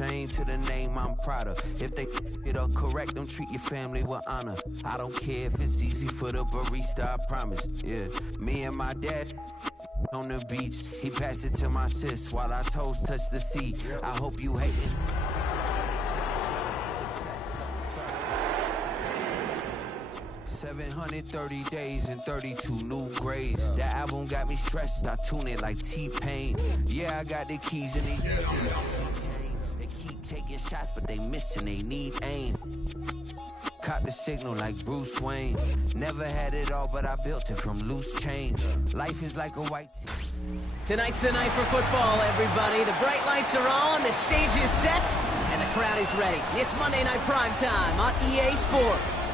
chain to the name I'm proud of. If they it up correct, don't treat your family with honor. I don't care if it's easy for the barista, I promise. Yeah, me and my dad on the beach. He passed it to my sis while our toes touch the seat. I hope you hating. 730 days and 32 new grades. That album got me stressed. I tune it like T-Pain. Yeah, I got the keys and they keep taking shots, but they missing. They need aim. Caught the signal like Bruce Wayne. Never had it all, but I built it from loose change. Life is like a white. Tonight's the night for football, everybody. The bright lights are on, the stage is set, and the crowd is ready. It's Monday Night Prime Time on EA Sports.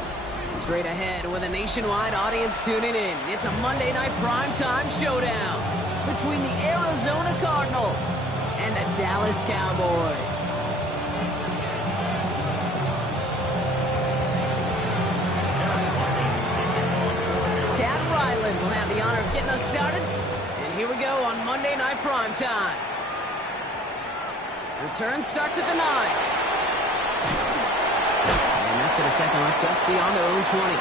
Straight ahead with a nationwide audience tuning in. It's a Monday Night Primetime showdown between the Arizona Cardinals and the Dallas Cowboys. Chad Ryland will have the honor of getting us started. And here we go on Monday Night Primetime. Return starts at the 9. That's going to second up just beyond their own 20.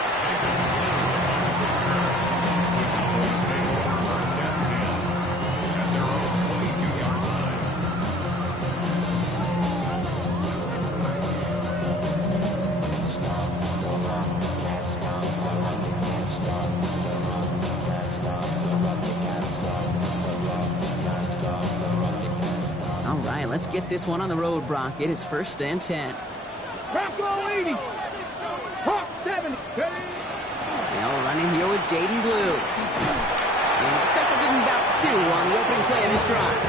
All right, let's get this one on the road, Brock. It is 1st and 10. Bronco 80. Hawk 70. They'll run in here with Jaden Blue. And it looks like they're getting about 2 on the opening play of this drive.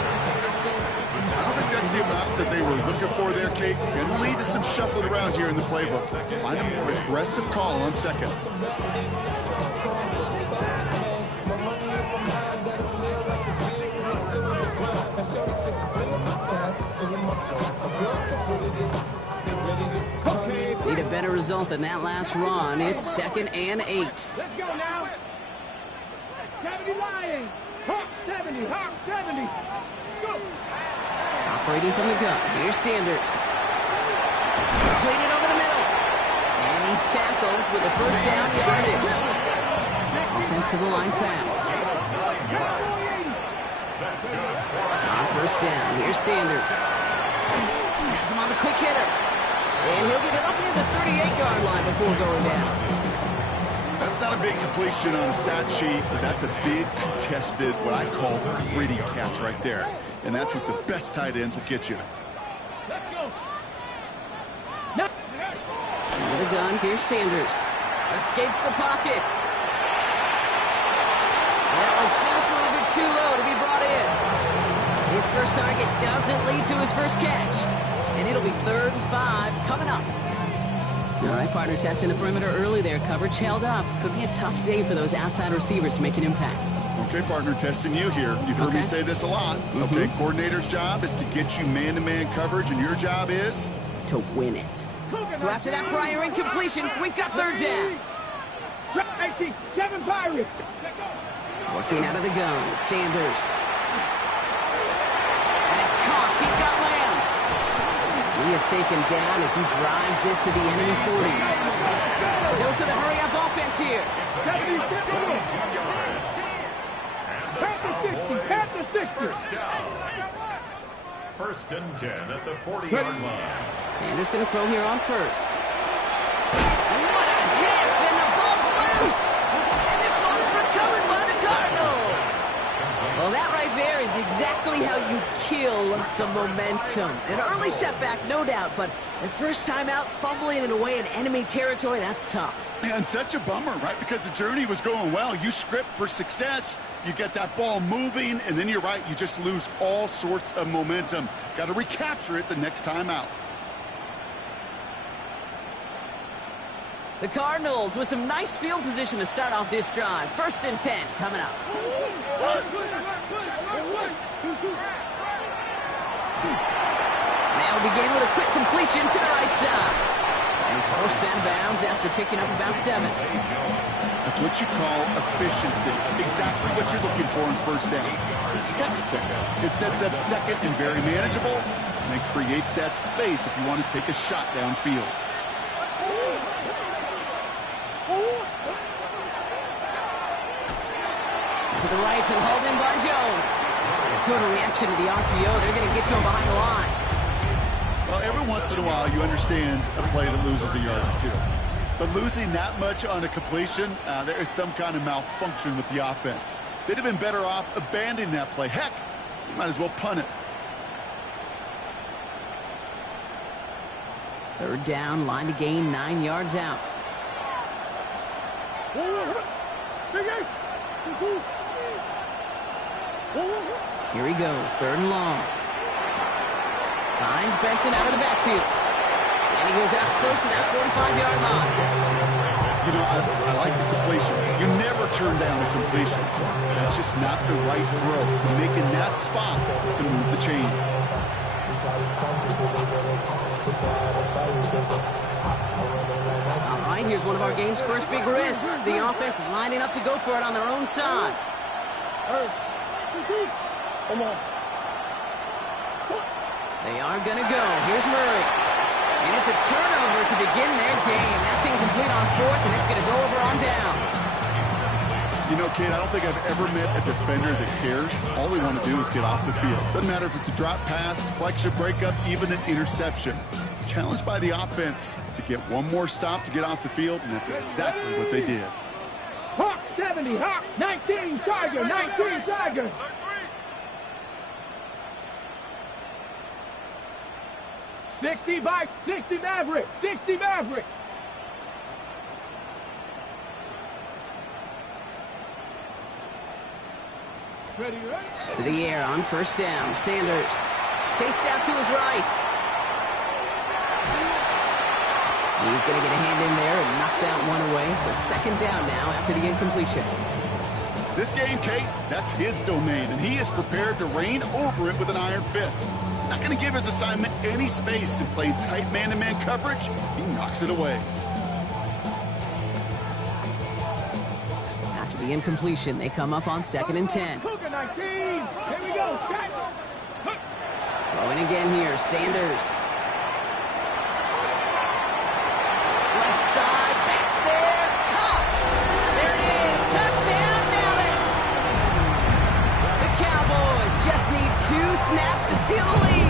I don't think that's the amount that they were looking for there, Kate. Going to lead to some shuffling around here in the playbook. Find a more aggressive call on second. Need a better result than that last run. It's 2nd and 8. Let's go now. 70 Lions. Hawk 70. Hawk 70. Go. Operating from the gun. Here's Sanders. Completed over the middle. And he's tackled with a 1st down yardage. Offensive line fast. On 1st down. Here's Sanders. Has him on the quick hitter. And he'll get it up near the 38-yard line before going down. That's not a big completion on a stat sheet, but that's a big contested, what I call gritty catch right there. And that's what the best tight ends will get you. Let's go. With a gun, here's Sanders. Escapes the pocket. That was just a little bit too low to be brought in. His first target doesn't lead to his first catch. And it'll be 3rd and 5 coming up. All right, partner, testing the perimeter early there. Coverage held up. Could be a tough day for those outside receivers to make an impact. Okay, partner, testing you here. You've heard me say this a lot. Okay, coordinator's job is to get you man-to-man coverage, and your job is? To win it. So after that prior incompletion, we've got 3rd down. 7 Pirates. Working out of the gun, Sanders. And it's caught. He's got Lamb. He is taken down as he drives this to the enemy 40. Dose of the hurry-up offense here. 70. Pass the 60. 1st and 10 at the 40-yard line. Sanders going to throw here on 1st. What a hit! And the ball's loose! And this one's recovered by the Cardinals! Well, that right there is exactly how you kill some momentum. An early setback, no doubt, but the first time out, fumbling it away in enemy territory, that's tough. And such a bummer, right? Because the journey was going well. You script for success, you get that ball moving, and then you're right, you just lose all sorts of momentum. Got to recapture it the next time out. The Cardinals with some nice field position to start off this drive. 1st and 10 coming up. They'll begin with a quick completion to the right side. And he's forced out of bounds after picking up about 7. That's what you call efficiency. Exactly what you're looking for in 1st down. Textbook. It sets up 2nd and very manageable. and it creates that space if you want to take a shot downfield. To the right and hauled in by Jones. Good reaction to the RPO. They're going to get to him behind the line. Well, every once in a while you understand a play that loses a yard or two. But losing that much on a completion, there is some kind of malfunction with the offense. They'd have been better off abandoning that play. Heck, you might as well punt it. Third down, line to gain, 9 yards out. Here he goes, third and long. Finds Benson out of the backfield. And he goes out close to that 45-yard line. You know, I like the completion. You never turn down a completion. That's just not the right throw to make in that spot to move the chains. All right, here's one of our game's first big risks. The offense lining up to go for it on their own side. They are going to go. Here's Murray. And it's a turnover to begin their game. That's incomplete on fourth, and it's going to go over on downs. You know, Kate, I don't think I've ever met a defender that cares. All we want to do is get off the field. Doesn't matter if it's a drop pass, deflection, breakup, even an interception. Challenged by the offense to get one more stop to get off the field, and that's exactly what they did. Hawk 70, Hawk 19, Tiger, 19, Tiger. $60 by 60 Maverick, 60 Maverick. Ready, right? To the air on first down. Sanders chased out to his right. He's going to get a hand in there and knock that one away. So second down now after the incompletion. This game, Kate, that's his domain, and he is prepared to reign over it with an iron fist. Not going to give his assignment any space and play tight man-to-man coverage. He knocks it away. After the incompletion, they come up on 2nd and 10. Cougar 19. Here we go. Catch. Throwing again here, Sanders. Left side, that's there, caught. There it is, touchdown Dallas. The Cowboys just need 2 snaps to steal the lead.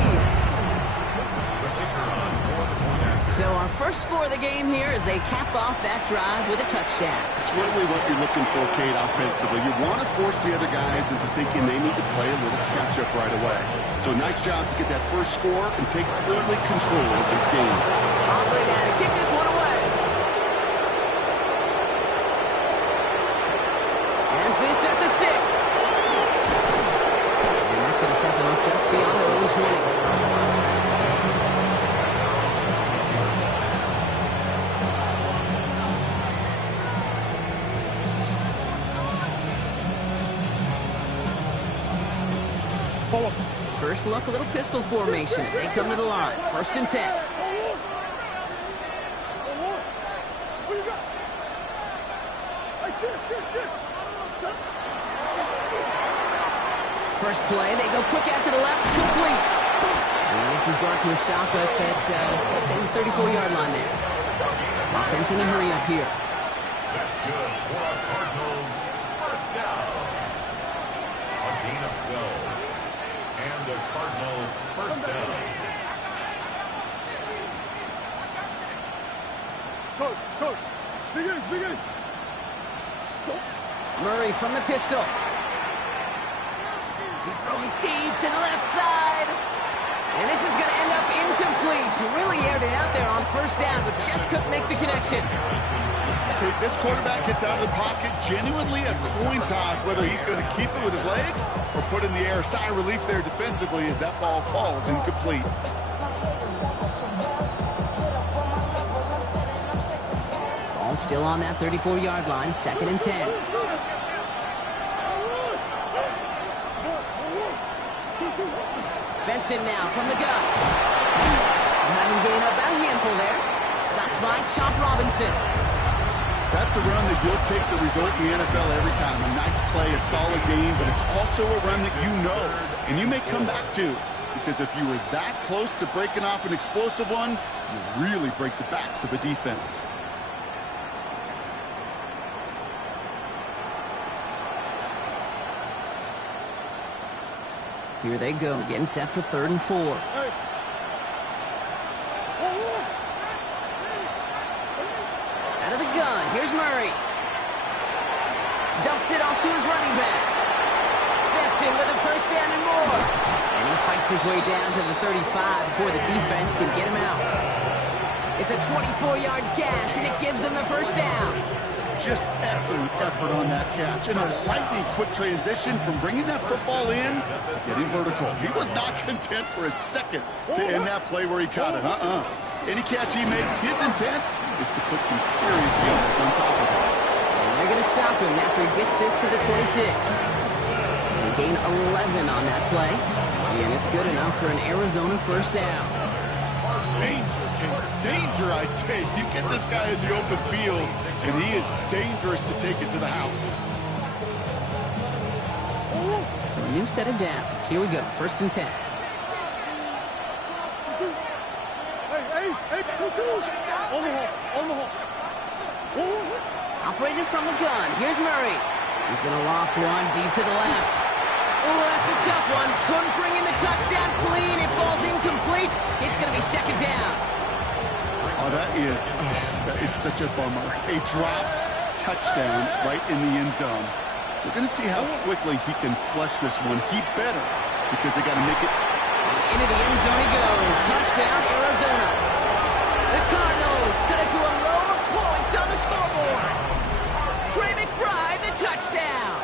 So our first score of the game here as they cap off that drive with a touchdown. It's really what you're looking for, Kate, offensively. You want to force the other guys into thinking they need to play a little catch-up right away. So nice job to get that first score and take early control of this game. Aubrey now to kick this one away. As this at the 6. And that's going to set them up just beyond their own 20. First look, a little pistol formation as they come to the line. 1st and 10. First play, they go quick out to the left, complete. And this is brought to a stop up at the 34-yard line there. Offense in a hurry up here. That's good for our Cardinals. First down. A gain of 12. And the Cardinal first down. Coach. Big ace. Murray from the pistol. He's throwing deep to the left side. And this is going to end up incomplete. He really aired it out there on first down, but just couldn't make the connection. This quarterback gets out of the pocket, genuinely a coin toss, whether he's going to keep it with his legs or put it in the air. Sigh of relief there defensively as that ball falls incomplete. Ball still on that 34-yard line, 2nd and 10. Benson now from the gun. Having gained up about a handful there. Stopped by Chop Robinson. That's a run that you'll take the result in the NFL every time. A nice play, a solid game, but it's also a run that you know, and you may come back to. because if you were that close to breaking off an explosive one, you really break the backs of a defense. Here they go, getting set for 3rd and 4. Out of the gun, here's Murray. Dumps it off to his running back. That's in with a first down and more. And he fights his way down to the 35 before the defense can get him out. It's a 24-yard gash, and it gives them the first down. Just excellent effort on that catch, and a lightning quick transition from bringing that football in to getting vertical. He was not content for a second to end that play where he caught it. Any catch he makes, his intent is to put some serious yards on top of it. And they're going to stop him after he gets this to the 26. They gain 11 on that play, and it's good enough for an Arizona first down. Danger, King. Danger, I say. You get this guy in the open field, and he is dangerous to take it to the house. So a new set of downs. Here we go. 1st and 10. Operating from the gun. Here's Murray. He's going to loft one deep to the left. Oh, that's a tough one. Couldn't bring in the touchdown clean. It falls incomplete. It's going to be 2nd down. Oh, that is such a bummer. A dropped touchdown right in the end zone. We're going to see how quickly he can flush this one. He better, because they got to make it. Into the end zone he goes. Touchdown, Arizona. The Cardinals cut it to a row of points on the scoreboard. Trey McBride, the touchdown.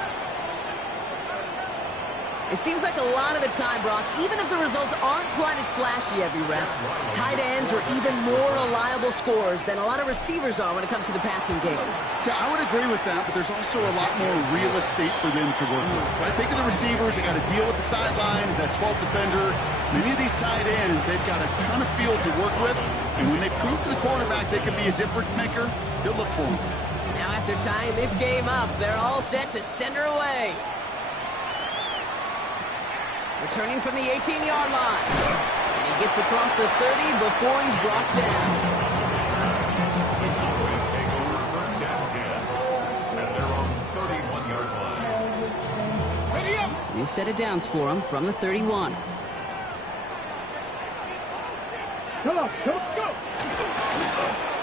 It seems like a lot of the time, Brock, even if the results aren't quite as flashy every rep, tight ends are even more reliable scorers than a lot of receivers are when it comes to the passing game. Yeah, I would agree with that, but there's also a lot more real estate for them to work with. Right? Think of the receivers. They got to deal with the sidelines, that 12th defender. Many of these tight ends, they've got a ton of field to work with, and when they prove to the quarterback they can be a difference maker, they'll look for them. Now after tying this game up, they're all set to send her away. Returning from the 18-yard line. And he gets across the 30 before he's brought down. Cowboys take over 1st and 10 at their own 31-yard line. Ready up. New set of downs for him from the 31. Come on, go.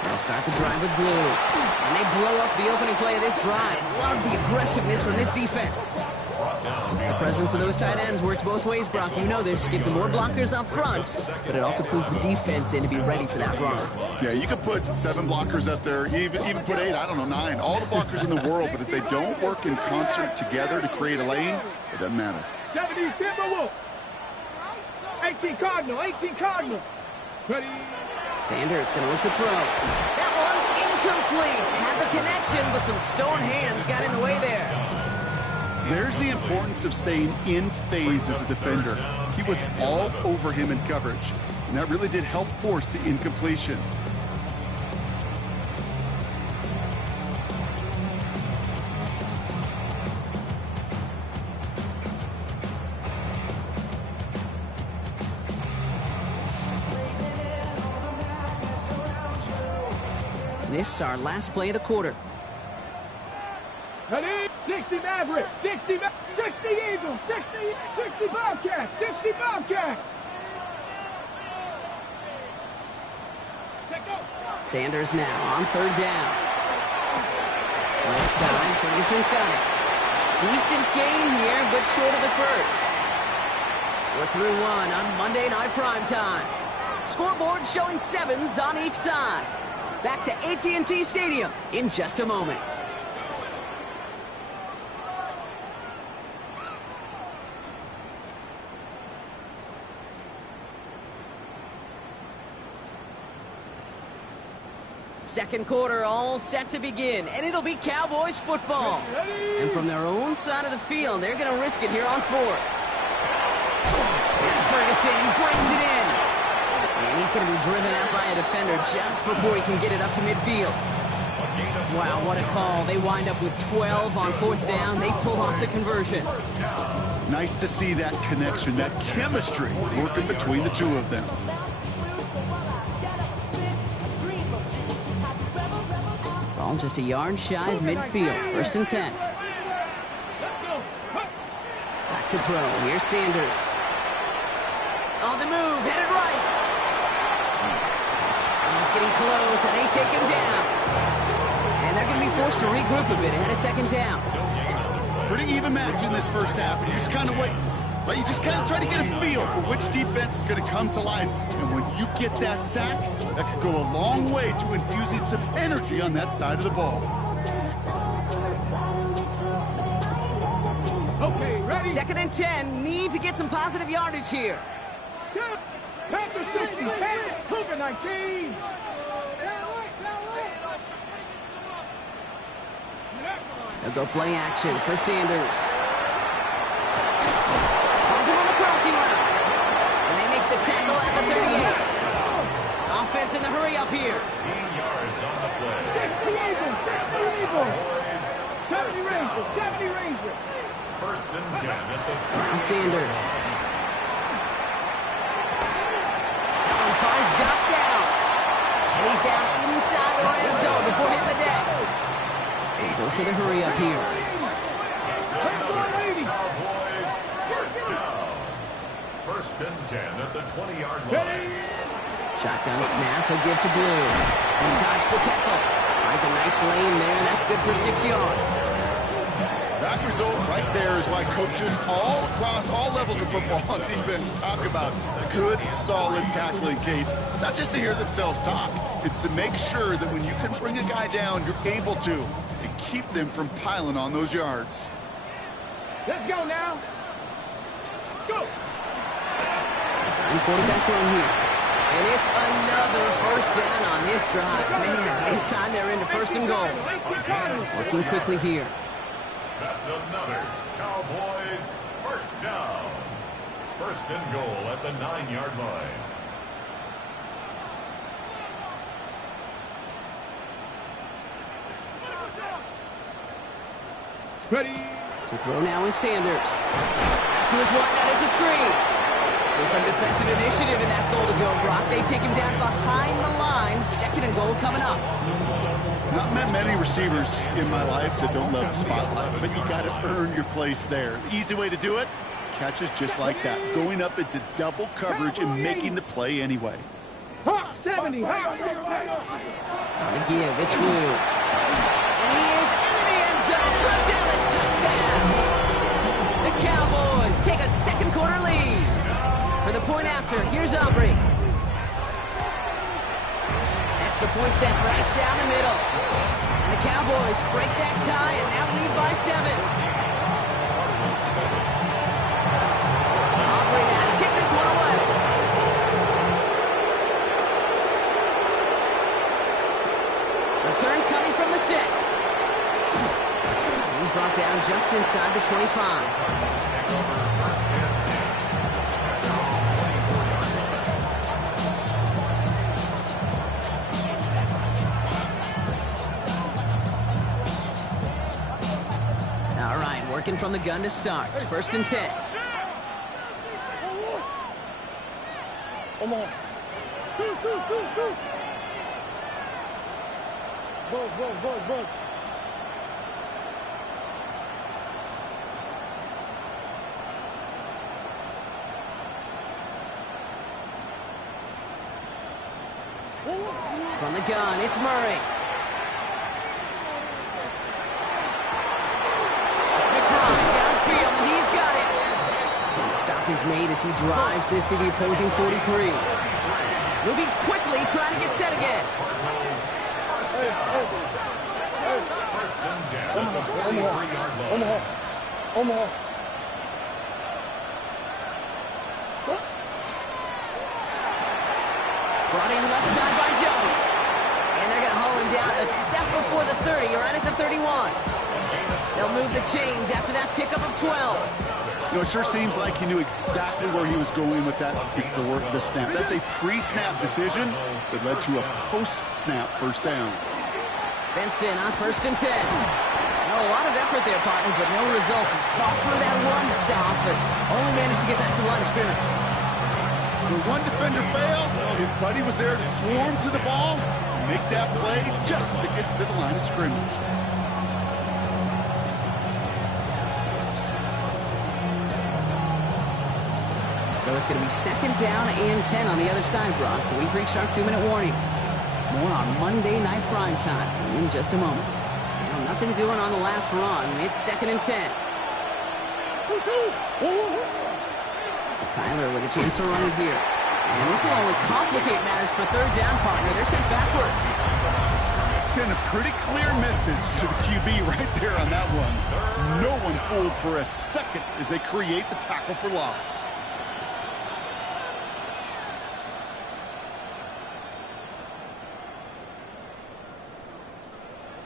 They'll start the drive with blue. And they blow up the opening play of this drive. Love the aggressiveness from this defense. The presence of those tight ends works both ways, Brock. You know this. Gives them more blockers up front, but it also pulls the defense in to be ready for that run. Yeah, you could put 7 blockers up there, even put 8, I don't know, 9. All the blockers in the world, but if they don't work in concert together to create a lane, it doesn't matter. 70 Timberwolves. 18 Cardinal. Ready. Sanders going to look to throw. That was incomplete. Had the connection, but some stone hands got in the way there. There's the importance of staying in phase as a defender. He was all over him in coverage, and that really did help force the incompletion. This is our last play of the quarter. Ready? 60 Maverick. 60 Eagles. 60 Bobcats. 60 Bobcats. Sanders now on 3rd down. Right side, Ferguson's got it. Decent gain here, but short of the first. We're through one on Monday Night Primetime. Scoreboard showing 7s on each side. Back to AT&T Stadium in just a moment. Second quarter all set to begin, and it'll be Cowboys football. And from their own side of the field, they're going to risk it here on 4th. That's Ferguson. He brings it in. And he's going to be driven out by a defender just before he can get it up to midfield. Wow, what a call. They wind up with 12 on 4th down. They pull off the conversion. Nice to see that connection, that chemistry working between the two of them. Ball just a yard shy of midfield. 1st and 10. Back to throw. Here's Sanders. On the move, headed right. He's getting close, and they take him down. And they're going to be forced to regroup a bit ahead of 2nd down. Pretty even match in this first half, and you just kind of wait. But you just kind of try to get a feel for which defense is going to come to life. And when you get that sack, that could go a long way to infusing some energy on that side of the ball. Okay, ready? 2nd and 10. Need to get some positive yardage here. Pass the 60. Cougar 19. They'll go play action for Sanders. Holds him on the crossing route. And they make the tackle at the 38. Offense in the hurry up here. 10 yards on the play. 70 Rangers. 70 Rangers. 1st and 10 at the Now Sanders. That one finds Josh Downs. And he's down inside the red zone before hitting the deck. Goes to the hurry up here. Cowboys. 1st down. 1st and 10 at the 20-yard line. Shotgun snap, he'll give to Blue. And dodge the tackle. Finds a nice lane there, and that's good for 6 yards. That result right there is why coaches all across all levels of football on defense talk about good, solid tackling, Kate. It's not just to hear themselves talk. It's to make sure that when you can bring a guy down, you're able to, and keep them from piling on those yards. Let's go now. Go. Sign quarterback run here. And it's another 1st down on this drive. Man, this time they're into 1st and goal. Working quickly here. That's another Cowboys 1st down. 1st and goal at the 9-yard line. Ready. To throw now is Sanders. To his right, now it's a screen. So some defensive initiative in that goal to go, Brock. They take him down behind the line. 2nd and goal coming up. Not met many receivers in my life that don't love the spotlight, but you got to earn your place there. The easy way to do it, catches just like that, going up into double coverage and making the play anyway. Hawk 70. Hawk. On the give, it's Blue. And he is into the end zone for a Dallas touchdown. The Cowboys take a 2nd quarter lead. For the point after, here's Aubrey. Extra point set right down the middle. And the Cowboys break that tie and now lead by 7. Aubrey now to kick this one away. Return coming from the 6. And he's brought down just inside the 25. Working from the gun to start. 1st and 10. Come on. Buzz. From the gun, it's Murray. Stop is made as he drives this to the opposing 43. Moving quickly, trying to get set again. 1st and 10 at the 43-yard line. Omaha. Brought in left side by Jones. And they're going to haul him down a step before the 30, or right at the 31. They'll move the chains after that pickup of 12. You know, it sure seems like he knew exactly where he was going with that before the snap. That's a pre-snap decision that led to a post-snap 1st down. Benson on 1st and 10. Well, a lot of effort there, partner, but no results. He fought through that one stop, but only managed to get back to the line of scrimmage. Where one defender failed, well, his buddy was there to swarm to the ball and make that play just as it gets to the line of scrimmage. So it's going to be 2nd down and 10 on the other side, Brock. We've reached our 2-minute warning. More on Monday Night Prime Time in just a moment. Now, nothing doing on the last run. It's 2nd and 10. Kyler with a chance to run it here. And this will only complicate matters for 3rd down, partner. They're sent backwards. Send a pretty clear message to the QB right there on that one. No one fooled for a second as they create the tackle for loss.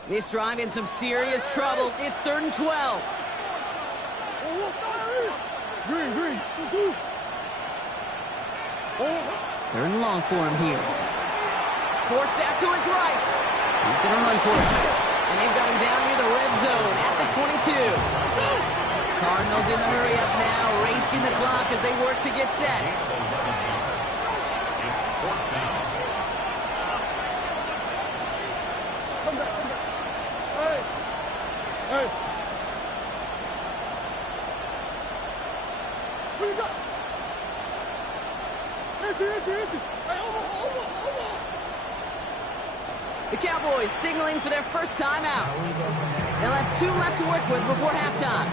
This drive in some serious trouble. It's 3rd and 12. Green. 3rd and long for him here. Forced out to his right. He's going to run for it. And they've got him down near the red zone at the 22. Cardinals in the hurry up now, racing the clock as they work to get set. It's 4th down. Hey. Where you go? Empty. Hey, over. The Cowboys signaling for their first time out. They'll have 2 left to work with before halftime.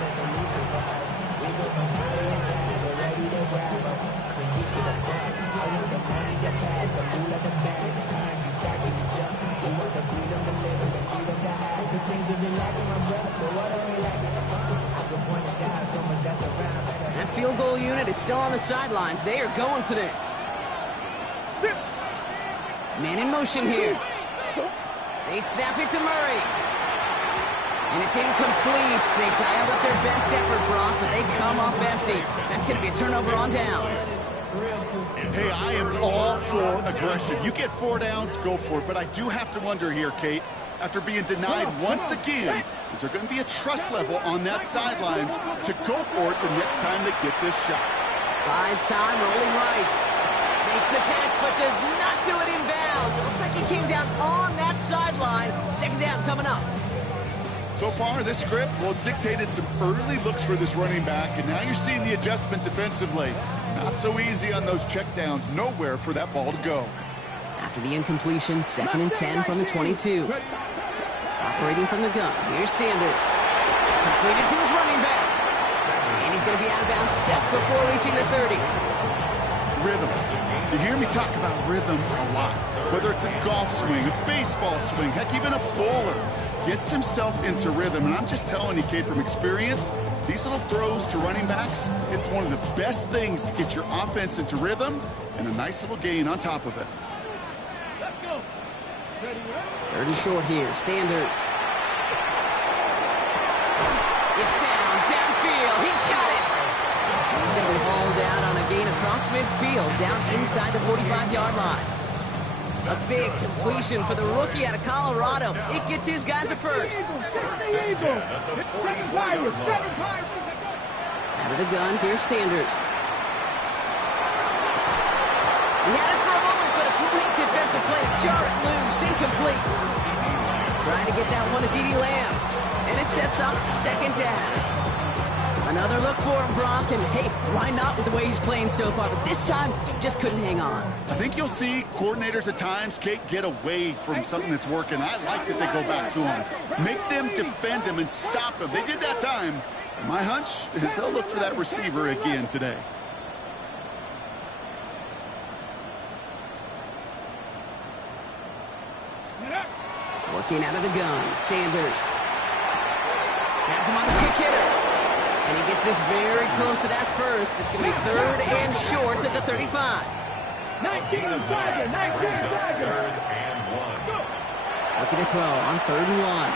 That field goal unit is still on the sidelines. They are going for this. Man in motion here. They snap it to Murray. And it's incomplete. They dialed up their best effort, Brock, but they come off empty. That's going to be a turnover on downs. Hey, I am all for aggression. You get 4 downs, go for it. But I do have to wonder here, Kate, after being denied once again, is there going to be a trust level on that sidelines to go for it the next time they get this shot? Buys time, rolling right. Makes the catch, but does not do it in bounds. It looks like he came down on that sideline. 2nd down coming up. So far, this script, well, it's dictated some early looks for this running back, and now you're seeing the adjustment defensively. Not so easy on those checkdowns. Nowhere for that ball to go. After the incompletion, 2nd and 10 from the 22. Operating from the gun, here's Sanders. Completed to his running back. And he's going to be out of bounds just before reaching the 30. Rhythm. You hear me talk about rhythm a lot. Whether it's a golf swing, a baseball swing, heck, even a bowler gets himself into rhythm. And I'm just telling you, Kate, from experience, these little throws to running backs, it's one of the best things to get your offense into rhythm and a nice little gain on top of it. 3rd and short here, Sanders. It's downfield, he's got it! He's going to be hauled down on a gain across midfield, down inside the 45-yard line. A big completion for the rookie out of Colorado. It gets his guys a first. Out of the gun, here's Sanders. He had it for a moment, but a complete defensive play to jar it loose, incomplete. Trying to get that one to CeeDee Lamb. And it sets up 2nd down. Another look for him, Brock, and hey, why not with the way he's playing so far? But this time, just couldn't hang on. I think you'll see coordinators at times, Kate, get away from something that's working. I like that they go back to him. Make them defend him and stop him. They did that time. My hunch is they'll look for that receiver again today. Working out of the gun, Sanders. Has him on the kick hitter. And he gets this very close to that first. It's going to be 3rd and short at the 35. 19 Tiger. 3rd and 1. Looking to throw on 3rd and 1.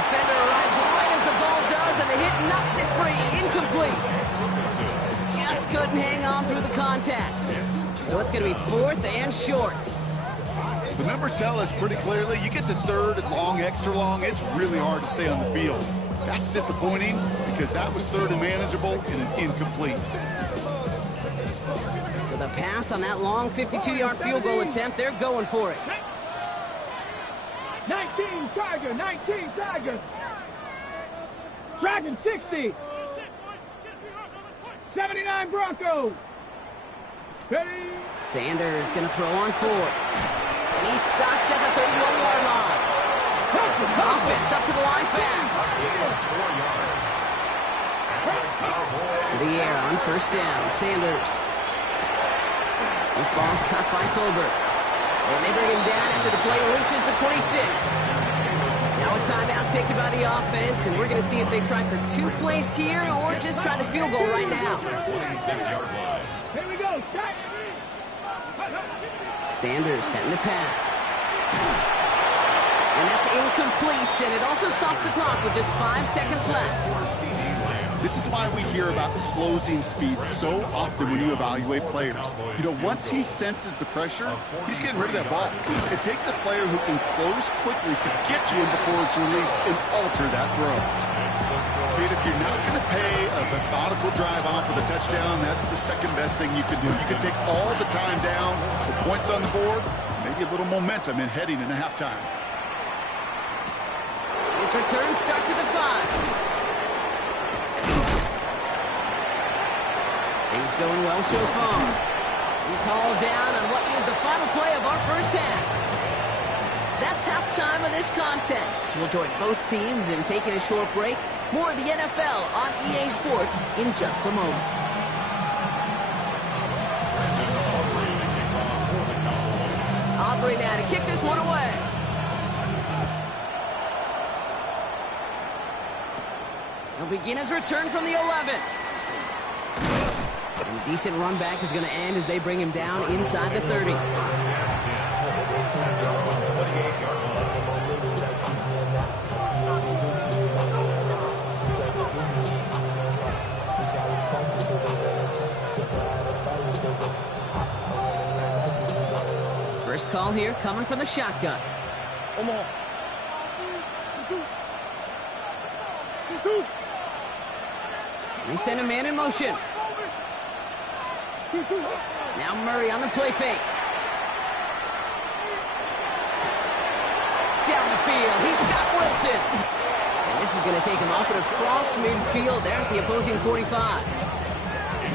Defender arrives right as the ball does, and the hit knocks it free. Incomplete. Just couldn't hang on through the contact. So it's going to be 4th and short. The numbers tell us pretty clearly, you get to third and long, extra long, it's really hard to stay on the field. That's disappointing because that was third and manageable and an incomplete. So the pass on that long 52-yard field goal attempt, they're going for it. 19 Tiger, 19 Tigers. Dragon 60. 79 Broncos. Ready. Sanders going to throw on 4. And he's stopped at the 31-yard line. Offense up to the line fast. 4 yards. To the air on first down. Sanders. This ball's caught by Tolbert. And they bring him down after the play reaches the 26. Now a timeout taken by the offense, and we're going to see if they try for 2 plays here or just try the field goal right now. 26-yard line. Here we go. Shot. Sanders setting the pass. And that's incomplete, and it also stops the clock with just 5 seconds left. This is why we hear about closing speed so often when you evaluate players. You know, once he senses the pressure, he's getting rid of that ball. It takes a player who can close quickly to get to him before it's released and alter that throw. Kid, if you're not going to pay a methodical drive off with a touchdown, that's the second best thing you can do. You can take all the time down, put points on the board, maybe a little momentum in heading into halftime. His return start to the 5. Things going well so far. He's hauled down on what is the final play of our first half. That's halftime of this contest. We'll join both teams in taking a short break. More of the NFL on EA Sports in just a moment. Aubrey now to kick this one away. He'll begin his return from the 11. And a decent run back is going to end as they bring him down inside the 30. First call here coming from the shotgun. They send a man in motion. Now Murray on the play fake. Down the field, he's got Wilson. And this is going to take him up and across midfield there at the opposing 45.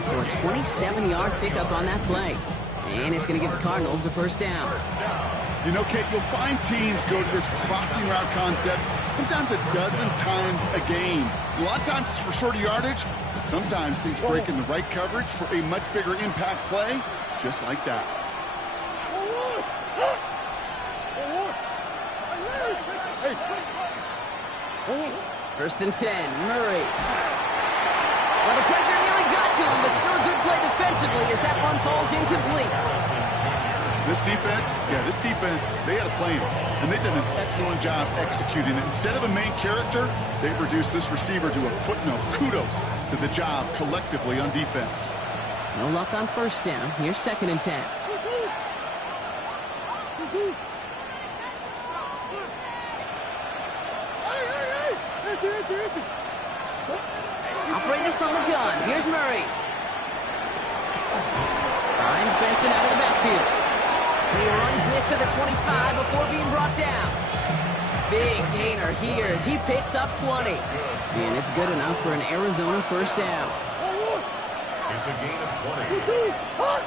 So a 27-yard pickup on that play. And it's going to give the Cardinals a first down. You know, Kate, you'll find teams go to this crossing route concept sometimes a dozen times a game. A lot of times it's for shorter yardage, but sometimes teams break in the right coverage for a much bigger impact play, just like that. First and 10, Murray. Well, the pressure nearly got to him, but still a good play defensively as that one falls incomplete. This defense, they had a plan, and they've done an excellent job executing it. Instead of a main character, they've reduced this receiver to a footnote. Kudos to the job collectively on defense. No luck on first down. Here's second and 10. Operating from the gun. Here's Murray. Finds Benson out of the backfield. And he runs this to the 25 before being brought down. Big gainer here as he picks up 20. And it's good enough for an Arizona first down. It's a gain of 20.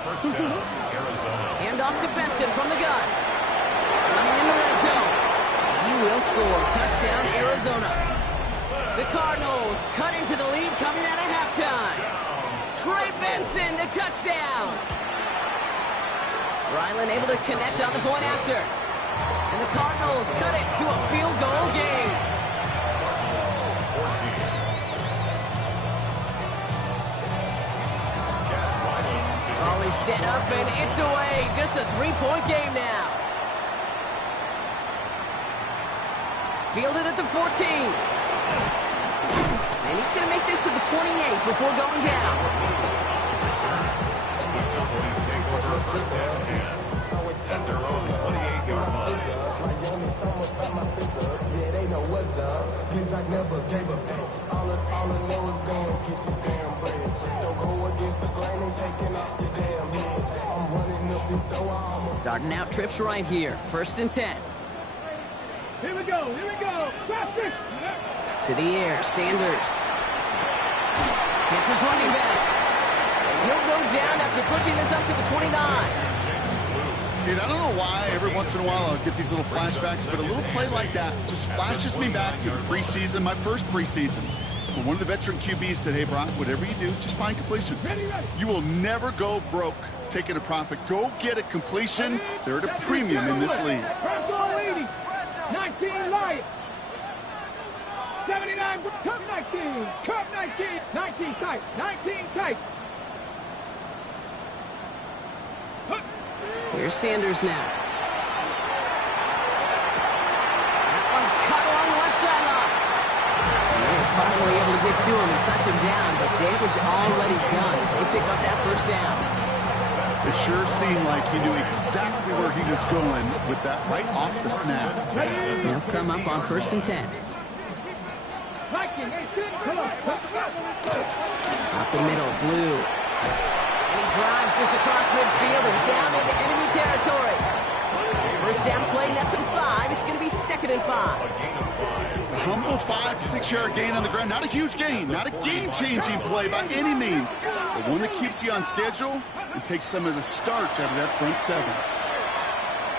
First down, Arizona. Hand off to Benson from the gun. Running in the red zone. He will score. Touchdown, Arizona. The Cardinals cut into the lead coming out of halftime. Trey Benson, the touchdown. Ryland able to connect on the point after. And the Cardinals cut it to a field goal game. Ball is set up and it's away. Just a 3-point game now. Fielded at the 14. And he's going to make this to the 28 before going down. Cowboys take over first down 10 at their own 28-yard Starting out trips right here. 1st and 10. Here we go. Practice. To the air, Sanders. Hits his running back. He'll go down after pushing this up to the 29. Kid, I don't know why every once in a while I'll get these little flashbacks, but a little play like that just flashes me back to the preseason, my first preseason. When one of the veteran QBs said, hey, Brock, whatever you do, just find completions. You will never go broke taking a profit. Go get a completion. They're at a premium in this league. 19 light. 79, cup 19, cup 19, 19 tight, 19 tight. Here's Sanders now. That one's cut along the left sideline. They're finally able to get to him and touch him down, but damage already done as they pick up that 1st down. It sure seemed like he knew exactly where he was going with that right off the snap. They'll come up on 1st and 10. Up the middle, Blue. And he drives this across midfield and down into enemy territory. 1st down play, nets him 5. It's going to be 2nd and 5. Humble 5 to 6 yard gain on the ground. Not a huge gain, not a game-changing play by any means, but one that keeps you on schedule and takes some of the starch out of that front 7.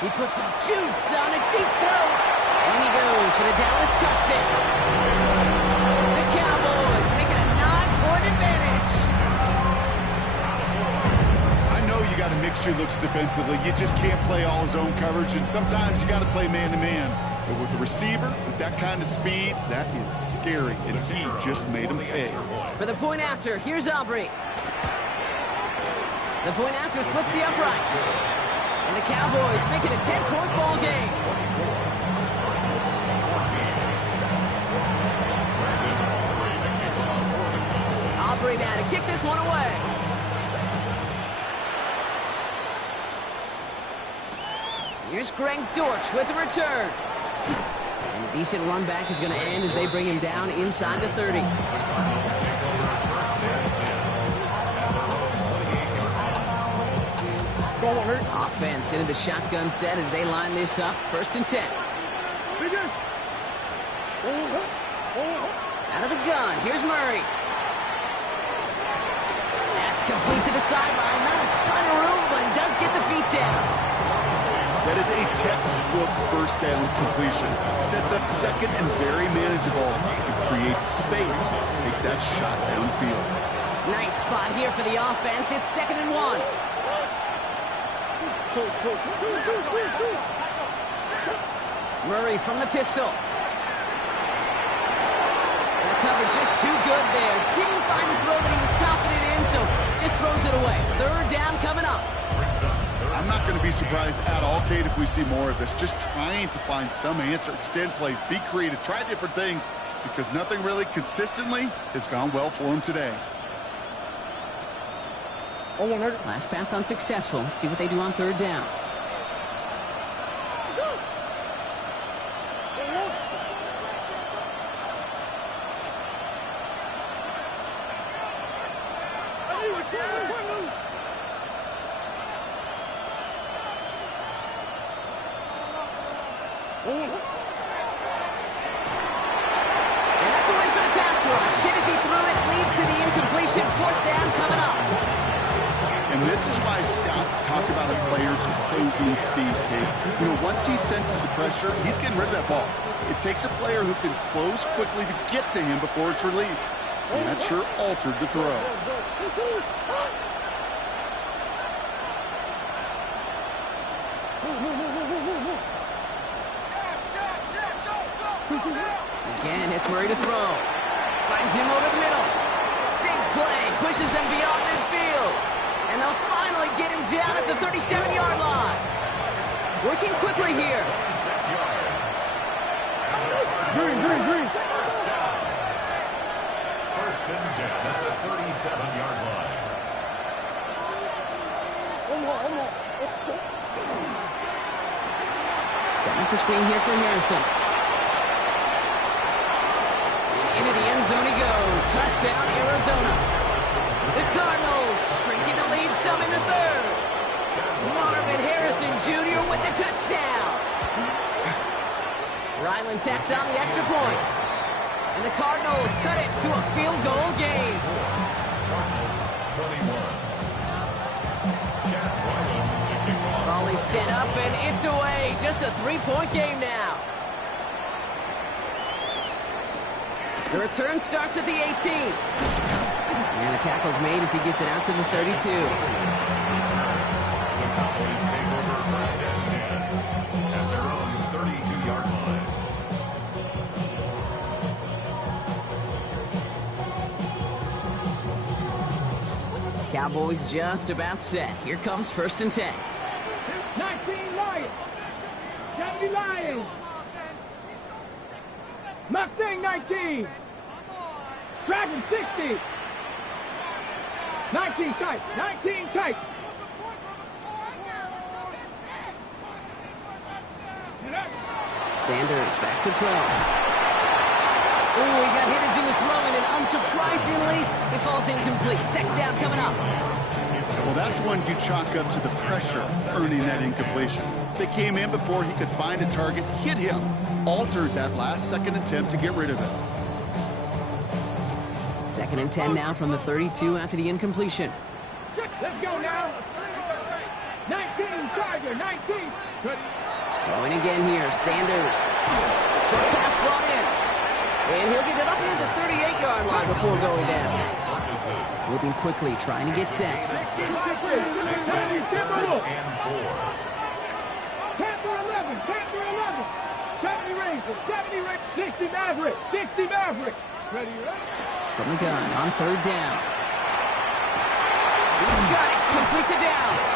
He puts some juice on a deep throw. And in he goes for the Dallas touchdown. The Cowboys making a 9-point advantage. I know you got to mix your looks defensively. You just can't play all zone coverage, and sometimes you got to play man-to-man. But with a receiver with that kind of speed, that is scary, and he just made him pay. For the point after, here's Aubrey. The point after splits the uprights. And the Cowboys make it a 10-point ball game. Aubrey now to kick this one away. Here's Greg Dortch with the return. And a decent run back is going to end as they bring him down inside the 30. Offense into the shotgun set as they line this up. 1st and 10. Out of the gun. Here's Murray. That's complete to the sideline. Not a ton of room, but he does get the feet down. That is a textbook 1st down completion. Sets up 2nd and very manageable. It creates space to take that shot downfield. Nice spot here for the offense. It's 2nd and 1. Murray from the pistol. And the coverage just too good there. Didn't find the throw that he was confident in, so just throws it away. 3rd down coming up. I'm not going to be surprised at all, Kate, if we see more of this. Just trying to find some answer, extend plays, be creative, try different things, because nothing really consistently has gone well for him today. Last pass unsuccessful. Let's see what they do on 3rd down. And that's a win for the pass rush. Hit as he threw it, leads to the incompletion. 4th down coming up. And this is why scouts talk about a player's closing speed, Kate. You know, once he senses the pressure, he's getting rid of that ball. It takes a player who can close quickly to get to him before it's released. And that sure altered the throw. Again, it's Murray to throw. Finds him over the middle. Big play, pushes them beyond midfield. And they'll finally get him down at the 37-yard line. Working quickly here. 6 yards. Green. First and 10 at the 37-yard line. Setting up the screen here for Harrison. And into the end zone he goes. Touchdown, Arizona. The Cardinals shrinking the lead some in the 3rd. Marvin Harrison Jr. with the touchdown. Ryland tacks on the extra point. And the Cardinals cut it to a field goal game. Cardinals 21. Jack Ryland to kick off. Ball is set up and it's away. Just a 3-point game now. The return starts at the 18. And the tackle's made as he gets it out to the 32. The Cowboys take over first and 10 at their own 32-yard line. Cowboys just about set. Here comes first and 10. 19 Lions. 70 Lions. Mustang 19. Dragon 60. 19 tight. 19 tight. Sanders back to throw. Ooh, he got hit as he was throwing, and unsurprisingly, it falls incomplete. Second down coming up. Well, that's one you chalk up to the pressure earning that incompletion. They came in before he could find a target, hit him, altered that last second attempt to get rid of it. Second and 10 now from the 32 after the incompletion. Let's go now. 19 Charger. 19. Good. Throwing again here, Sanders. Short pass brought in. And he'll get it up near the 38-yard line before going down. Moving quickly, trying to get set. 60 Panther 11. Panther 11. 70 Rangers. 70 Rangers. 60 Maverick. 60 Maverick. Ready, ready. From the gun on third down. He's got it, complete to Downs.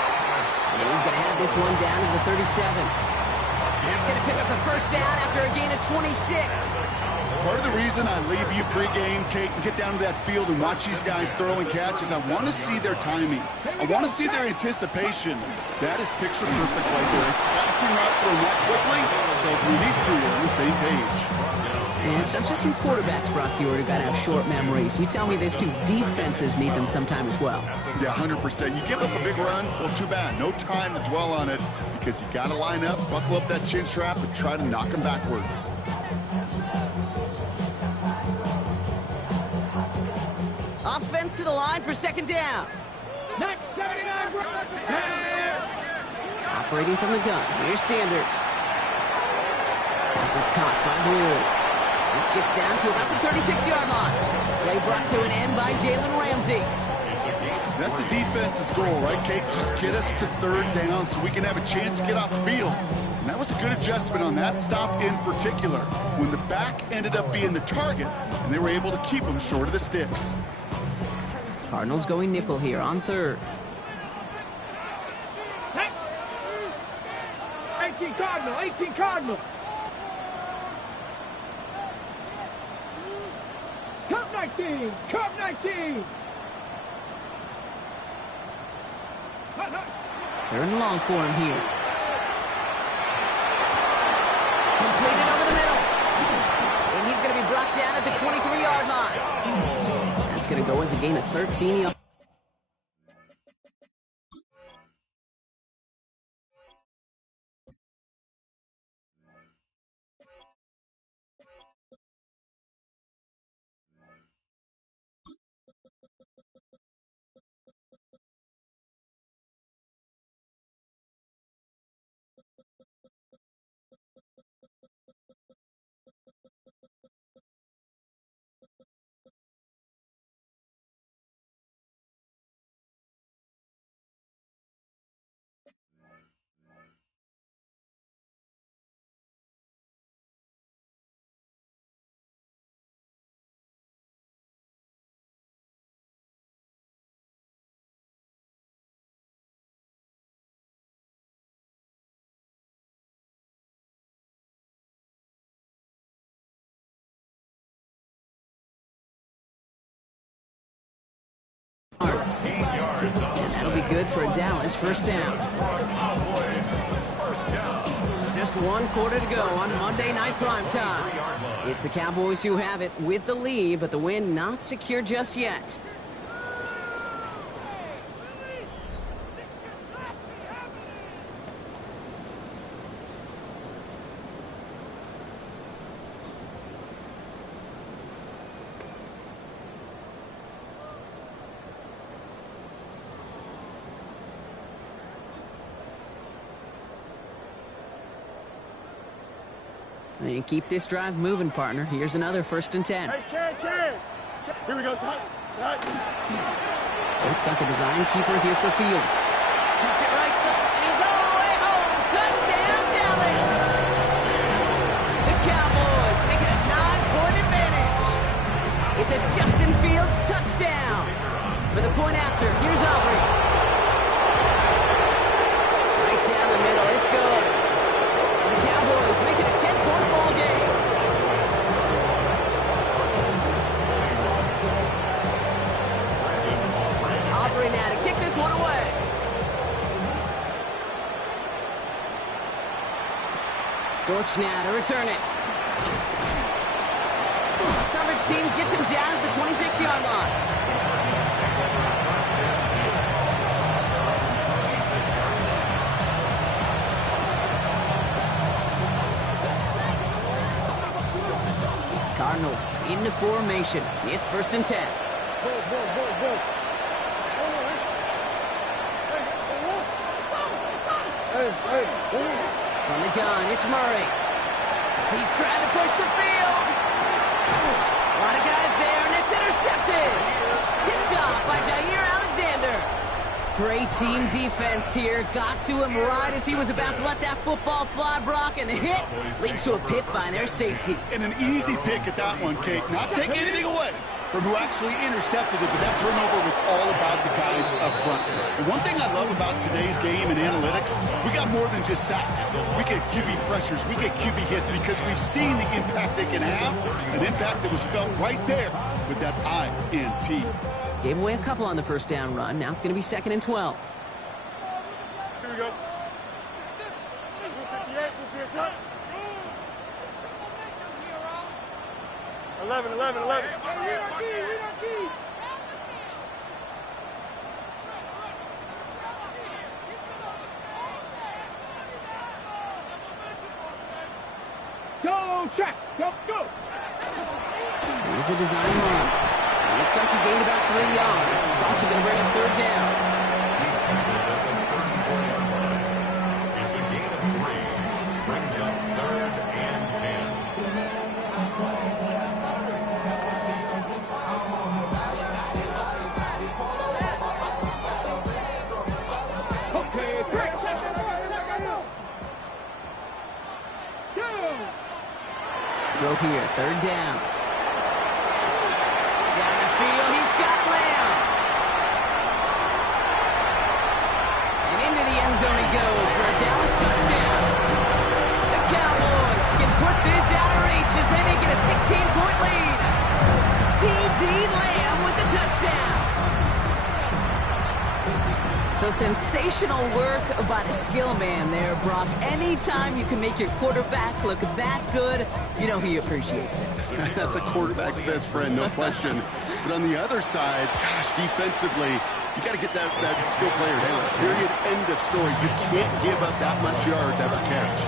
And he's going to have this one down to the 37. That's going to pick up the first down after a gain of 26. Part of the reason I leave you pregame, Kate, and get down to that field and watch these guys throw and catch is I want to see their timing. I want to see their anticipation. That is picture perfect right there. Crossing route thrown that quickly tells me these two are on the same page. And it's not just some quarterbacks, Brock Huard, who got to have short memories. You tell me these two defenses need them sometime as well. Yeah, 100%. You give up a big run, well, too bad. No time to dwell on it because you got to line up, buckle up that chin strap, and try to knock them backwards. Offense to the line for second down. 79. Operating from the gun. Here's Sanders. This is caught by Blue. This gets down to about the 36-yard line. Play brought to an end by Jalen Ramsey. That's a defense's goal, right, Kate? Just get us to third down so we can have a chance to get off the field. And that was a good adjustment on that stop in particular, when the back ended up being the target, and they were able to keep him short of the sticks. Cardinals going nickel here on third. 18 Cardinal. 18 Cardinal. Cup 19. Cup 19. Third and long for him here. Completed over the middle. And he's going to be brought down at the 23-yard line. That's going to go as a gain of 13 yards. And that'll be good for a Dallas first down. Just one quarter to go on Monday Night Primetime. It's the Cowboys who have it with the lead, but the win not secure just yet. And keep this drive moving, partner. Here's another 1st and 10. Hey, Ken. Here we go, son. Looks like a design keeper here for Fields. Keeps it right side, and he's all the way home. Touchdown, Dallas! The Cowboys make it a 9-point advantage. It's a Justin Fields touchdown. For the point after, here's Aubrey. Right down the middle, it's good. And the Cowboys make it a 10-point ball game. Aubrey now to kick this one away. Dortch now to return it. Coverage team gets him down at the 26-yard line. Cardinals into formation. It's 1st and 10. From the gun, it's Murray. He's trying to push the field. A lot of guys there, and it's intercepted. Picked off by Jair Alexander. Great team defense here. Got to him right as he was about to let that football fly, Brock, and the hit leads to a pick by their safety. And an easy pick at that one, Kate. Not taking anything away from who actually intercepted it, but that turnover was all about the guys up front. And one thing I love about today's game and analytics, we got more than just sacks. We get QB pressures, we get QB hits because we've seen the impact they can have, an impact that was felt right there with that INT. Gave away a couple on the 1st down run. Now it's going to be 2nd and 12. Here we go. 11. Go, check. Go. Here's a design run. It looks like he gained about 3 yards. It's also going to bring up 3rd down. It's a gain of 3. Brings up 3rd and 10. Okay, great. Throw here, 3rd down. Down the field, he's got Lamb. And into the end zone he goes for a Dallas touchdown. The Cowboys can put this out of reach as they make it a 16-point lead. C.D. Lamb with the touchdown. So sensational work by the skill man there, Brock. Anytime you can make your quarterback look that good, you know he appreciates it. That's a quarterback's best friend, no question. But on the other side, gosh, defensively, you got to get that skill player down. Period, end of story. You can't give up that much yards after catch.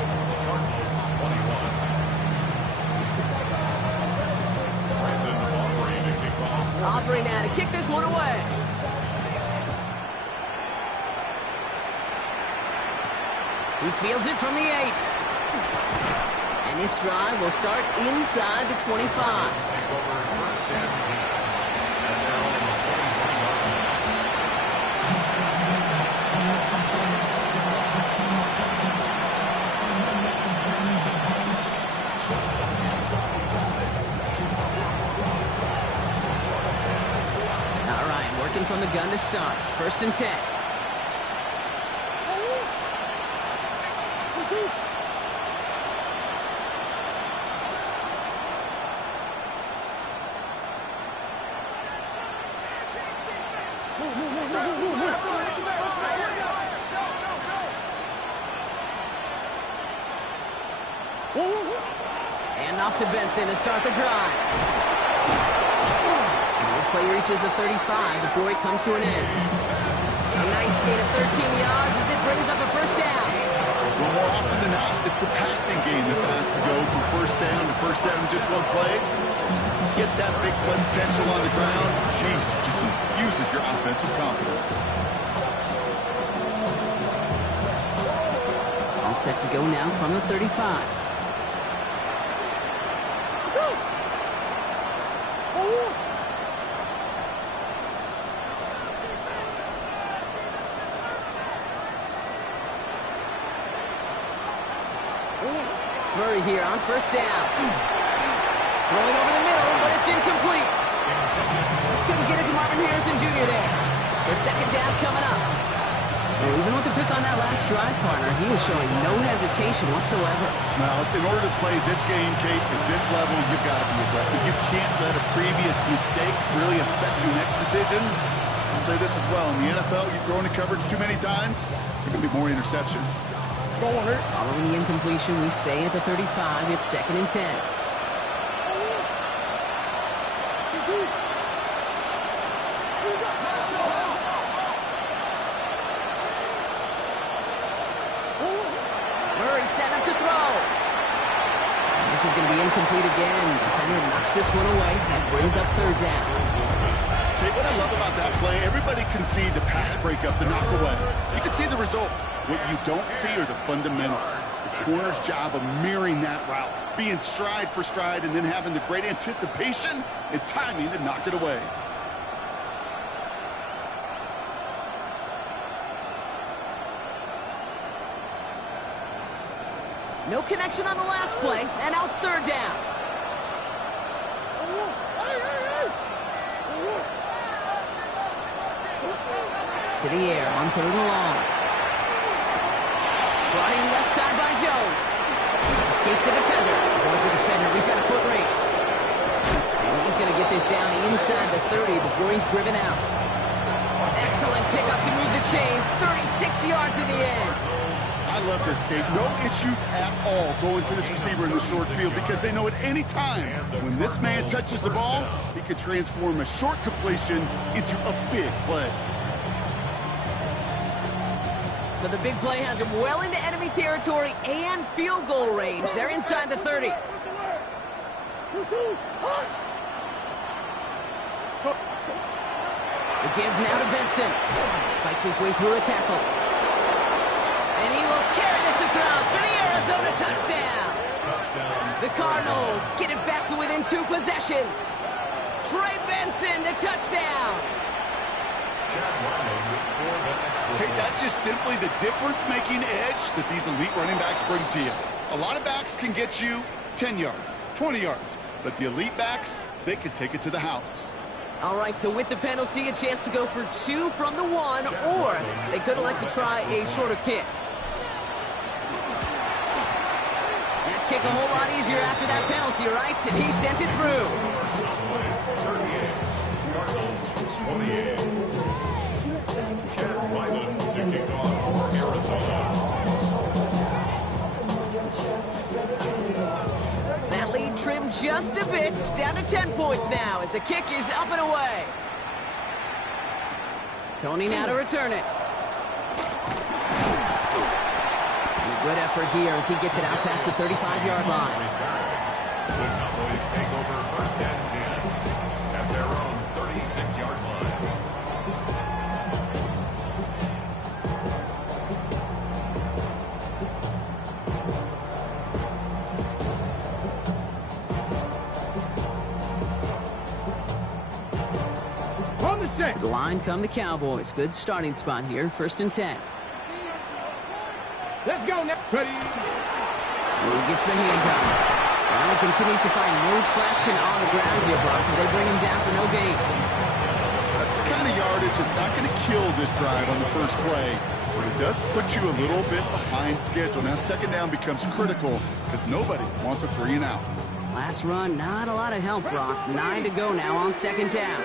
Aubrey now to kick this one away. He fields it from the 8. And this drive will start inside the 25. All right, working from the gun to start. 1st and 10. And off to Benson to start the drive. And this play reaches the 35 before it comes to an end. A nice gain of 13 yards as it brings up a 1st down. Well, more often than not, it's the passing game that's asked to go from 1st down to 1st down in just one play. Get that big play potential on the ground. Jeez, just infuses your offense with confidence. All set to go now from the 35. Murray here on first down. Throwing over the middle, but it's incomplete. Just couldn't get it to Marvin Harrison Jr. there. So second down coming up. Well, even with the pick on that last drive, partner, he was showing no hesitation whatsoever. Well, in order to play this game, Kate, at this level, you've got to be aggressive. You can't let a previous mistake really affect your next decision. I'll say this as well. In the NFL, you throw into coverage too many times, there can be more interceptions. Following the incompletion, we stay at the 35. It's 2nd and 10. Murray set up to throw. This is going to be incomplete again. Defender knocks this one away. That brings up 3rd down. Okay, what I love about that play, everybody can see the pass breakup, the knock away. You can see the result. What you don't see are the fundamentals. The corner's job of mirroring that route, being stride for stride, and then having the great anticipation and timing to knock it away. No connection on the last play, and now it's 3rd down. To the air on 3rd and long. Brought in left side by Jones. Escapes a defender. Avoids a defender. We've got a foot race. And he's going to get this down inside the 30 before he's driven out. Excellent pickup to move the chains. 36 yards in the end. I love this, Kate. No issues at all going to this receiver in the short field because they know at any time when this man touches the ball, he could transform a short completion into a big play. So the big play has him well into enemy territory and field goal range. They're inside the 30. The give now to Benson. Fights his way through a tackle. And he will carry this across for the Arizona touchdown. The Cardinals get it back to within 2 possessions. Trey Benson, the touchdown. Okay, that's just simply the difference-making edge that these elite running backs bring to you. A lot of backs can get you 10 yards, 20 yards, but the elite backs, they can take it to the house. All right, so with the penalty, a chance to go for 2 from the 1, or they could elect to try a shorter kick. That kick a whole lot easier after that penalty, right? And he sent it through. That lead trimmed just a bit, down to 10 points now as the kick is up and away. Tony now to return it. And a good effort here as he gets it out past the 35-yard line. The Cowboys take over 1st and 10 at their own 36-yard line. To the line come the Cowboys. Good starting spot here. 1st and 10. Let's go now. Ready. Blue gets the handoff. And he continues to find no traction on the ground here, Brock, as they bring him down for no gain. That's the kind of yardage that's not going to kill this drive on the first play, but it does put you a little bit behind schedule. Now, 2nd down becomes critical because nobody wants a 3 and out. Last run, not a lot of help, Brock. 9 to go now on 2nd down.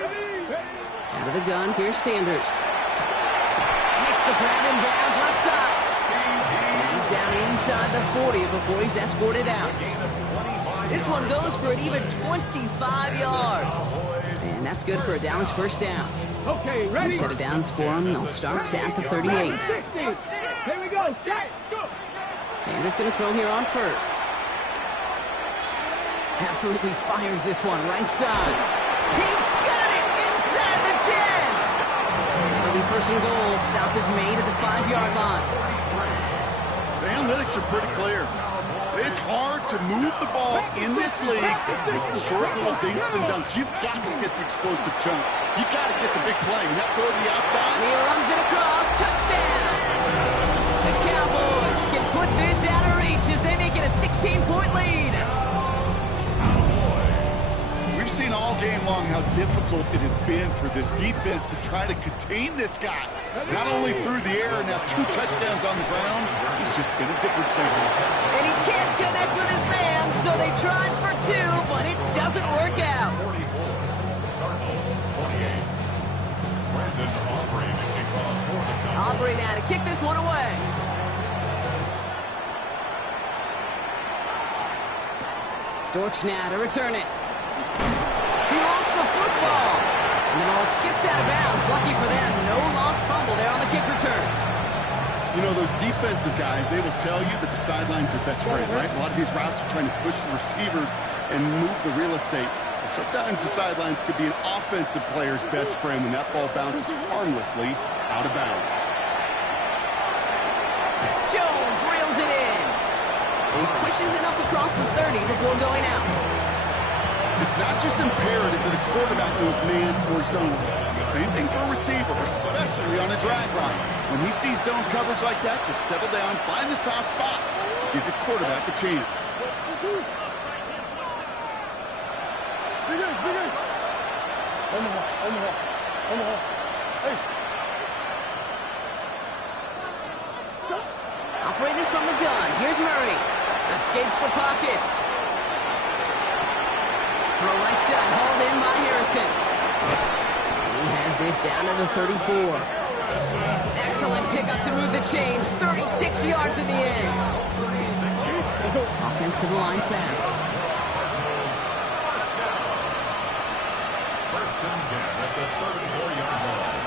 Out of the gun, here's Sanders. Makes the grab in bounds left side. And he's down inside the 40 before he's escorted out. This one goes for an even 25 yards. And that's good for a Dallas 1st down. Okay, ready. New set of downs for him. They'll start at the 38. 60. Here we go. Shot. Go. Sanders going to throw here on 1st. Absolutely fires this one right side. He's got it inside the 10. And it'll be 1st and goal. Stop is made at the 5-yard line. The analytics are pretty clear. It's hard to move the ball in this league with short little dinks and dunks. You've got to get the explosive chunk. You've got to get the big play. And that throw to the outside. He runs it across. Touchdown. The Cowboys can put this out of reach as they make it a 16-point lead. We've seen all game long how difficult it has been for this defense to try to contain this guy. Not only through the air, now 2 touchdowns on the ground. He's just been a difference maker. And he can't connect with his man, so they tried for 2, but it doesn't work out. 44, Cardinals 28. Brandon Aubrey to kick off for the Cowboys. Aubrey now to kick this one away. Dortch now to return it. He lost the football. And the ball skips out of bounds. Lucky for them, no lost fumble there on the kick return. You know, those defensive guys, they will tell you that the sidelines are best friend, right? A lot of these routes are trying to push the receivers and move the real estate. Sometimes the sidelines could be an offensive player's best friend when that ball bounces harmlessly out of bounds. Jones reels it in. He pushes it up across the 30 before going out. It's not just imperative that a quarterback knows man or zone. Same thing for a receiver, especially on a drag route. When he sees zone coverage like that, just settle down, find the soft spot, give your quarterback a chance. Operating from the gun, here's Murray. Escapes the pocket. Throw right side, hauled in by Harrison. And he has this down to the 34. Excellent pickup to move the chains. 36 yards in the end. Offensive line fast. First and 10 at the 34-yard line.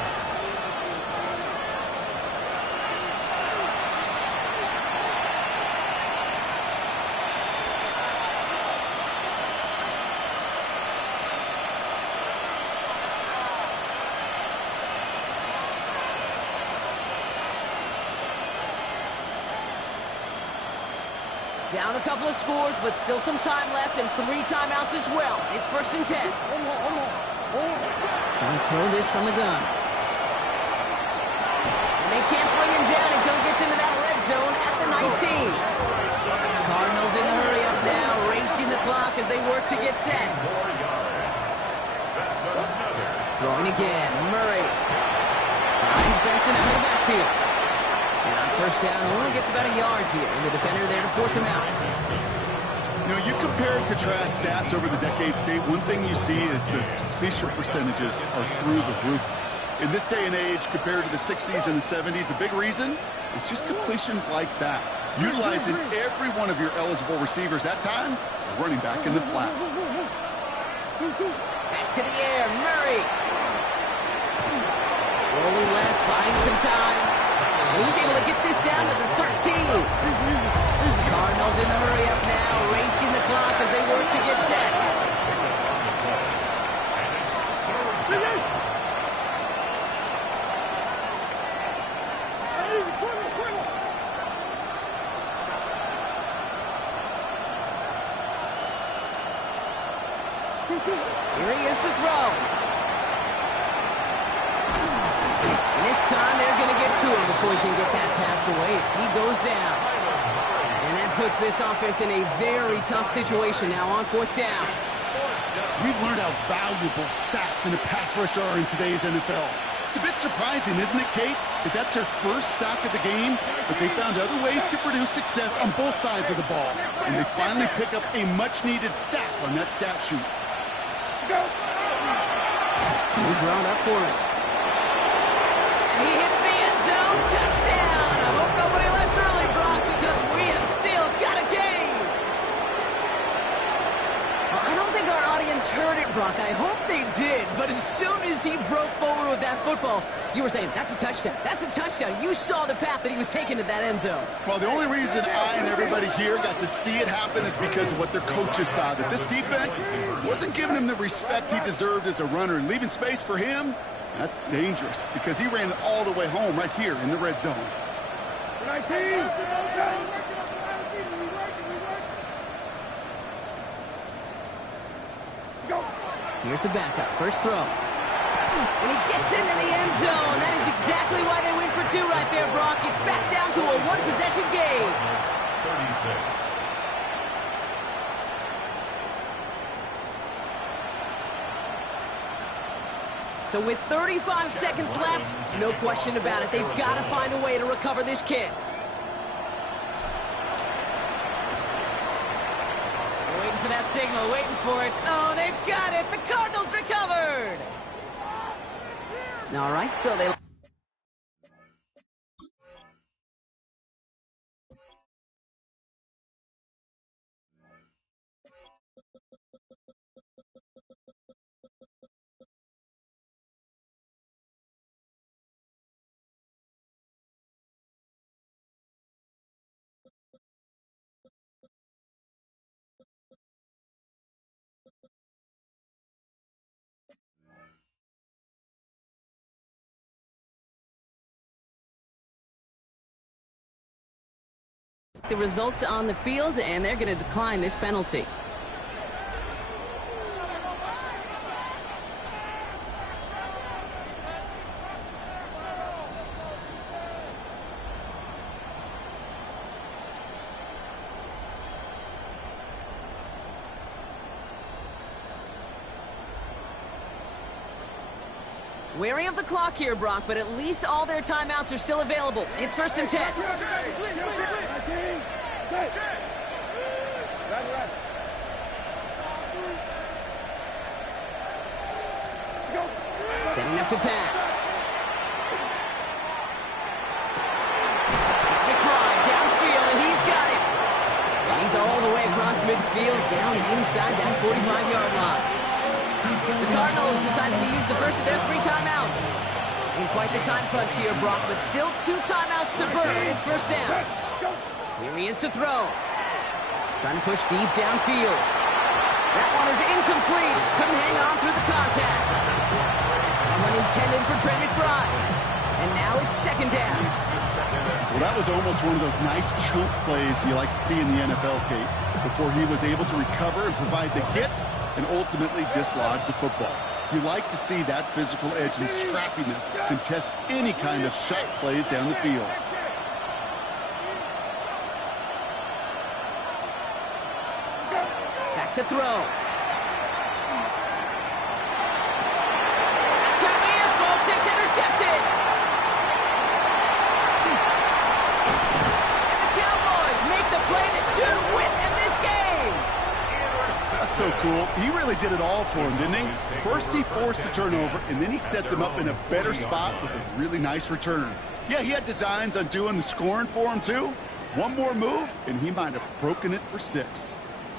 Down a couple of scores, but still some time left and 3 timeouts as well. It's first and 10. Trying to throw this from the gun. And they can't bring him down until he gets into that red zone at the 19. Cardinals in the hurry up now, racing the clock as they work to get set. Throwing again, Murray. Finds Benson out of the backfield. And on first down, only gets about a yard here, and the defender there to force him out. You know, you compare and contrast stats over the decades, Kate. One thing you see is the completion percentages are through the roof. In this day and age, compared to the 60s and the 70s, a big reason is just completions like that. Utilizing every one of your eligible receivers. That time, running back in the flat. Back to the air, Murray. Rolling left, buying some time. He's able to get this down to the 13. Cardinals in the hurry up now, racing the clock as they work to get set. Here he is to throw. This time they're going to get to him before he can get that pass away as he goes down. And that puts this offense in a very tough situation now on 4th down. We've learned how valuable sacks and a pass rush are in today's NFL. It's a bit surprising, isn't it, Kate, that that's their first sack of the game, but they found other ways to produce success on both sides of the ball. And they finally pick up a much-needed sack on that stat sheet. He's drawn up for it. He hits the end zone. Touchdown. I hope nobody left early, Brock, because we have still got a game. Well, I don't think our audience heard it, Brock. I hope they did. But as soon as he broke forward with that football, you were saying, that's a touchdown. That's a touchdown. You saw the path that he was taking to that end zone. Well, the only reason I and everybody here got to see it happen is because of what their coaches saw. That this defense wasn't giving him the respect he deserved as a runner. And leaving space for him, that's dangerous because he ran all the way home right here in the red zone. 19. Here's the backup. First throw. And he gets into the end zone. That is exactly why they win for 2 right there, Brock. It's back down to a 1-possession game. 36. So with 35 seconds left, no question about it, they've got to find a way to recover this kick. Waiting for that signal, waiting for it. Oh, they've got it. The Cardinals recovered. All right, so they... the results on the field, and they're going to decline this penalty. Wary of the clock here, Brock, but at least all their timeouts are still available. It's 1st and 10. Setting up to pass. It's McBride downfield, and he's got it. And he's all the way across midfield, down inside that 45-yard line. The Cardinals decided to use the first of their 3 timeouts. In quite the time crunch here, Brock, but still 2 timeouts to burn. It's 1st down. Here he is to throw. Trying to push deep downfield. That one is incomplete. Couldn't hang on through the contact. That one intended for Trey McBride. And now it's 2nd down. Well, that was almost one of those nice chunk plays you like to see in the NFL, Kate, before he was able to recover and provide the hit and ultimately dislodge the football. You like to see that physical edge and scrappiness to contest any kind of shot plays down the field. Back to throw. That could be it, folks. It's intercepted. And the Cowboys make the play that should win them this game. That's so cool. He really did it all for him, didn't he? First he forced the turnover, and then he set them up in a better spot with a really nice return. Yeah, he had designs on doing the scoring for him, too. One more move, and he might have broken it for 6.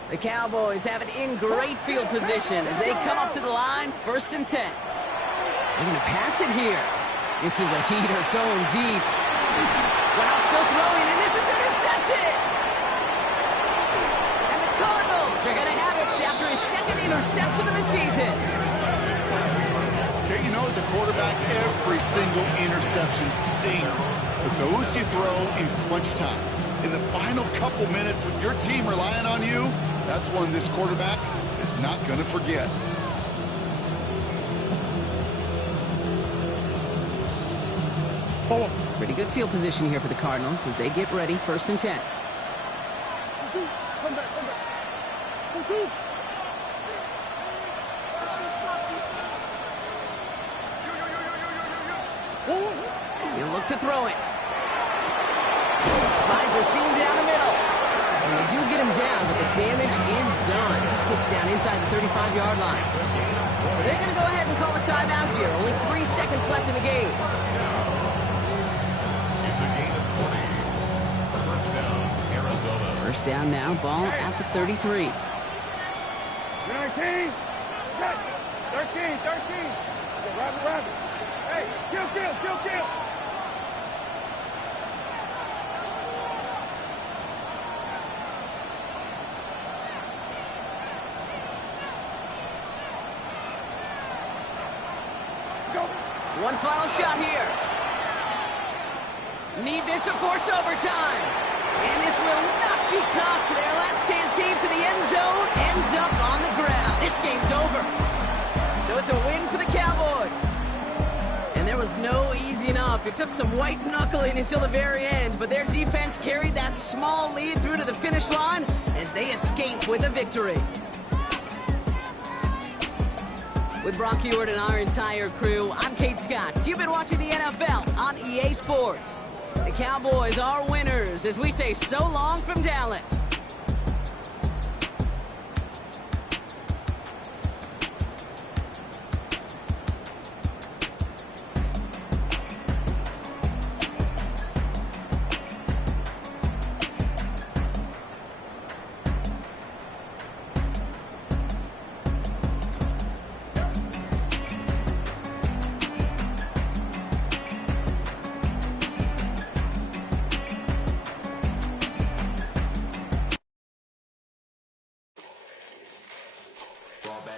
The Cowboys have it in great field position as they come up to the line, 1st and 10. They're going to pass it here. This is a heater going deep. Wow, still throwing, and this is intercepted. And the Cardinals are going to have it after his 2nd interception of the season. Okay, you know, as a quarterback, every single interception stings. But those you throw in crunch time. In the final couple minutes with your team relying on you, that's one this quarterback is not going to forget. Pretty good field position here for the Cardinals as they get ready, 1st and 10. Come back. He'll look to throw it. Finds a seam down the middle. And they do get him down, but the damage is done. This gets down inside the 35-yard line. So they're going to go ahead and call a timeout here. Only 3 seconds left in the game. It's a gain of 20. 1st down, Arizona. 1st down now, ball at the 33. 19. 13. Rabbit. Hey, kill. One final shot here. Need this to force overtime. And this will not be caught, so their last chance heave to the end zone ends up on the ground. This game's over. So it's a win for the Cowboys. And there was no easing up. It took some white knuckling until the very end, but their defense carried that small lead through to the finish line as they escape with a victory. With Brock Heward and our entire crew, I'm Kate Scott. You've been watching the NFL on EA Sports. The Cowboys are winners as we say so long from Dallas. Fall back.